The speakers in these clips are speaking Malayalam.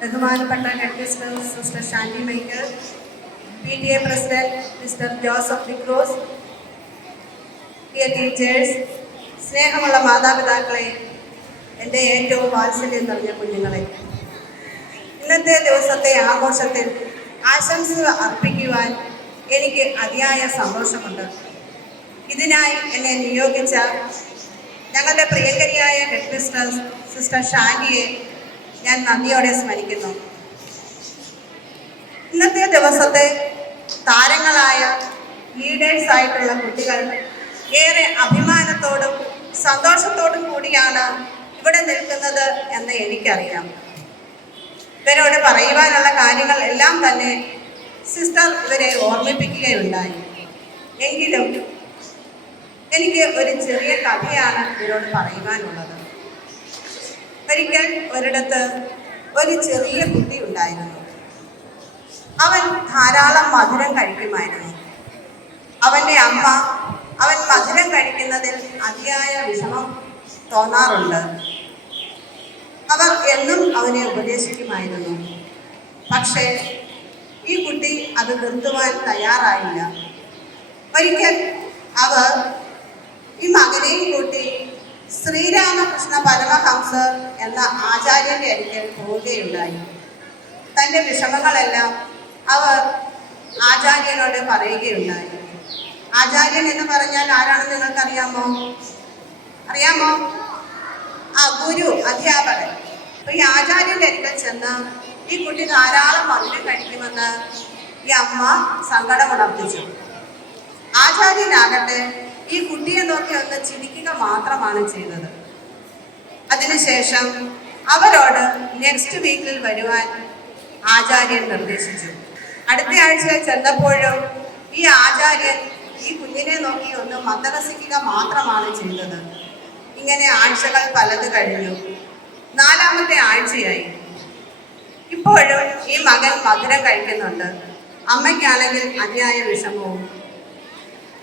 ബഹുമാനപ്പെട്ട head mister sister Shandy Michael, PTA president mister Joseph ഡിക്രോസ്, dear teachers, സ്നേഹമുള്ള മാതാപിതാക്കളെ, എൻ്റെ ഏറ്റവും വാത്സല്യം നിറഞ്ഞ കുഞ്ഞുങ്ങളെ, ഇന്നത്തെ ദിവസത്തെ ആഘോഷത്തിൽ ആശംസകൾ അർപ്പിക്കുവാൻ എനിക്ക് അതിയായ സന്തോഷമുണ്ട്. ഇതിനായി എന്നെ നിയോഗിച്ച ഞങ്ങളുടെ പ്രിയങ്കരിയായ ഹെഡ് മിസ്റ്റർ സിസ്റ്റർ ഷാൻഡിയെ ഞാൻ നന്ദിയോടെ സ്മരിക്കുന്നു. ഇന്നത്തെ ദിവസത്തെ താരങ്ങളായ ലീഡേഴ്സായിട്ടുള്ള കുട്ടികൾ ഏറെ അഭിമാനത്തോടും സന്തോഷത്തോടും കൂടിയാണ് ഇവിടെ നിൽക്കുന്നത് എന്ന് എനിക്കറിയാം. ഇവരോട് പറയുവാനുള്ള കാര്യങ്ങൾ എല്ലാം തന്നെ സിസ്റ്റർ ഇവരെ ഓർമ്മിപ്പിക്കുകയുണ്ടായി. എങ്കിലും എനിക്ക് ഒരു ചെറിയ കഥയാണ് ഇവരോട് പറയുവാനുള്ളത്. ഒരിക്കൽ ഒരിടത്ത് ഒരു ചെറിയ കുട്ടി ഉണ്ടായിരുന്നു. അവൻ ധാരാളം മധുരം കഴിക്കുമായിരുന്നു. അവൻ്റെ അമ്മ അവൻ മധുരം കഴിക്കുന്നതിൽ അതിയായ വിഷമം തോന്നാറുണ്ട്. അവർ എന്നും അവനെ ഉപദേശിക്കുമായിരുന്നു. പക്ഷേ ഈ കുട്ടി അത് നിർത്തുവാൻ തയ്യാറായില്ല. ഒരിക്കൽ അവർ ഈ മകനെയും കൂട്ടി ശ്രീരാമകൃഷ്ണ പരമഹംസർ എന്ന ആചാര്യൻ്റെ അടുക്കൽ പോവുകയുണ്ടായി. തൻ്റെ വിഷമങ്ങളെല്ലാം അവർ ആചാര്യനോട് പറയുകയുണ്ടായി. ആചാര്യൻ എന്ന് പറഞ്ഞാൽ ആരാണെന്ന് നിങ്ങൾക്കറിയാമോ? അറിയാമോ? ഗുരു, അധ്യാപകൻ. അപ്പൊ ഈ ആചാര്യൻ്റെ അടുക്കൽ ചെന്ന് ഈ കുട്ടി ധാരാളം മധുരം കഴിക്കുമെന്ന് ഈ അമ്മ സങ്കടമുണർത്തിച്ചു. ആചാര്യനാകട്ടെ ഈ കുട്ടിയെ നോക്കി ഒന്ന് ചിരിക്കുക മാത്രമാണ് ചെയ്തത്. അതിനുശേഷം അവരോട് നെക്സ്റ്റ് വീക്കിൽ വരുവാൻ ആചാര്യൻ നിർദ്ദേശിച്ചു. അടുത്ത ആഴ്ച ചെന്നപ്പോഴും ഈ ആചാര്യൻ ഈ കുഞ്ഞിനെ നോക്കി ഒന്ന് മന്ദഹസിക്കുക മാത്രമാണ് ചെയ്തത്. ഇങ്ങനെ ആഴ്ചകൾ പലത് കഴിഞ്ഞു. 4ാമത്തെ ആഴ്ചയായി. ഇപ്പോഴും ഈ മകൻ മധുരം കഴിക്കുന്നുണ്ട്. അമ്മയ്ക്കാണെങ്കിൽ അതിയായ വിഷമവും.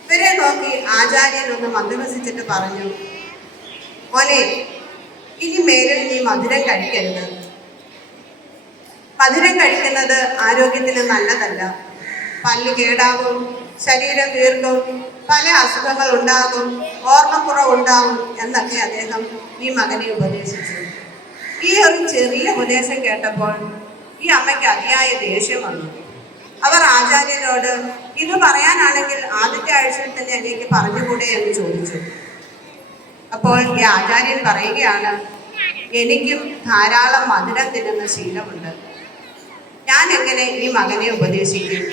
ഇവരെ നോക്കി ആചാര്യൻ ഒന്ന് മന്ദഹസിച്ചിട്ട് പറഞ്ഞു, മോനെ, ഇനി മേലിൽ നീ മധുരം കഴിക്കരുത്. മധുരം കഴിക്കുന്നത് ആരോഗ്യത്തിന് നല്ലതല്ല. പല്ല് കേടാവും, ശരീരം വീർക്കും, പല അസുഖങ്ങൾ ഉണ്ടാകും, ഓർമ്മക്കുറവ് ഉണ്ടാവും എന്നൊക്കെ അദ്ദേഹം ഈ മകനെ ഉപദേശിച്ചു. ഈ ഒരു ചെറിയ ഉപദേശം കേട്ടപ്പോൾ ഈ അമ്മയ്ക്ക് അതിയായ ദേഷ്യം വന്നു. അവർ ആചാര്യനോട് ഇത് പറയാനാണെങ്കിൽ ആദ്യത്തെ ആഴ്ചയിൽ തന്നെ എനിക്ക് പറഞ്ഞുകൂടെ എന്ന് ചോദിച്ചു. അപ്പോൾ ഈ ആചാര്യൻ പറയുകയാണ്, എനിക്കും ധാരാളം മധുരം തിന്നുന്ന ശീലമുണ്ട്. ഞാൻ എങ്ങനെ ഈ മകനെ ഉപദേശിക്കും?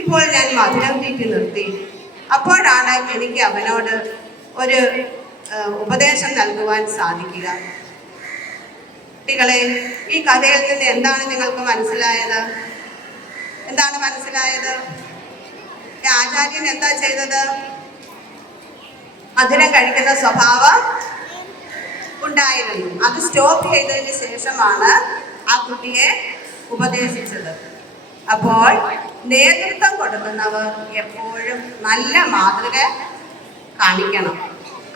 ഇപ്പോൾ ഞാൻ മധുരം തീറ്റി നിർത്തി. അപ്പോഴാണ് എനിക്ക് അവനോട് ഒരു ഉപദേശം നൽകുവാൻ സാധിക്കുക. കുട്ടികളെ, ഈ കഥയിൽ നിന്ന് എന്താണ് നിങ്ങൾക്ക് മനസ്സിലായത്? എന്താണ് മനസ്സിലായത്? ആചാര്യൻ എന്താ ചെയ്തത്? മധുരം കഴിക്കുന്ന സ്വഭാവം ഉണ്ടായിരുന്നു. അത് സ്റ്റോപ്പ് ചെയ്തതിന് ശേഷമാണ് ആ കുട്ടിയെ ഉപദേശിച്ചത്. അപ്പോൾ നേതൃത്വം കൊടുക്കുന്നവർ എപ്പോഴും നല്ല മാതൃക കാണിക്കണം.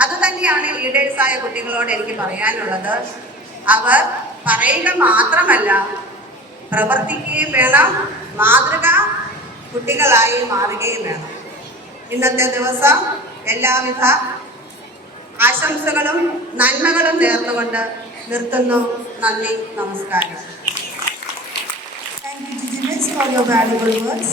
അതുതന്നെയാണ് ലീഡേഴ്സായ കുട്ടികളോട് എനിക്ക് പറയാനുള്ളത്. അവർ പറയുക മാത്രമല്ല, പ്രവർത്തിക്കുകയും വേണം, മാതൃക കുട്ടികളായി മാറുകയും വേണം. ഇന്നത്തെ ദിവസം എല്ലാവിധ ആശംസകളും നന്മകളും നേർന്നുകൊണ്ട് നിർത്തുന്നു. നന്ദി, നമസ്കാരം. Thank you, Gigi Miss, for your valuable words.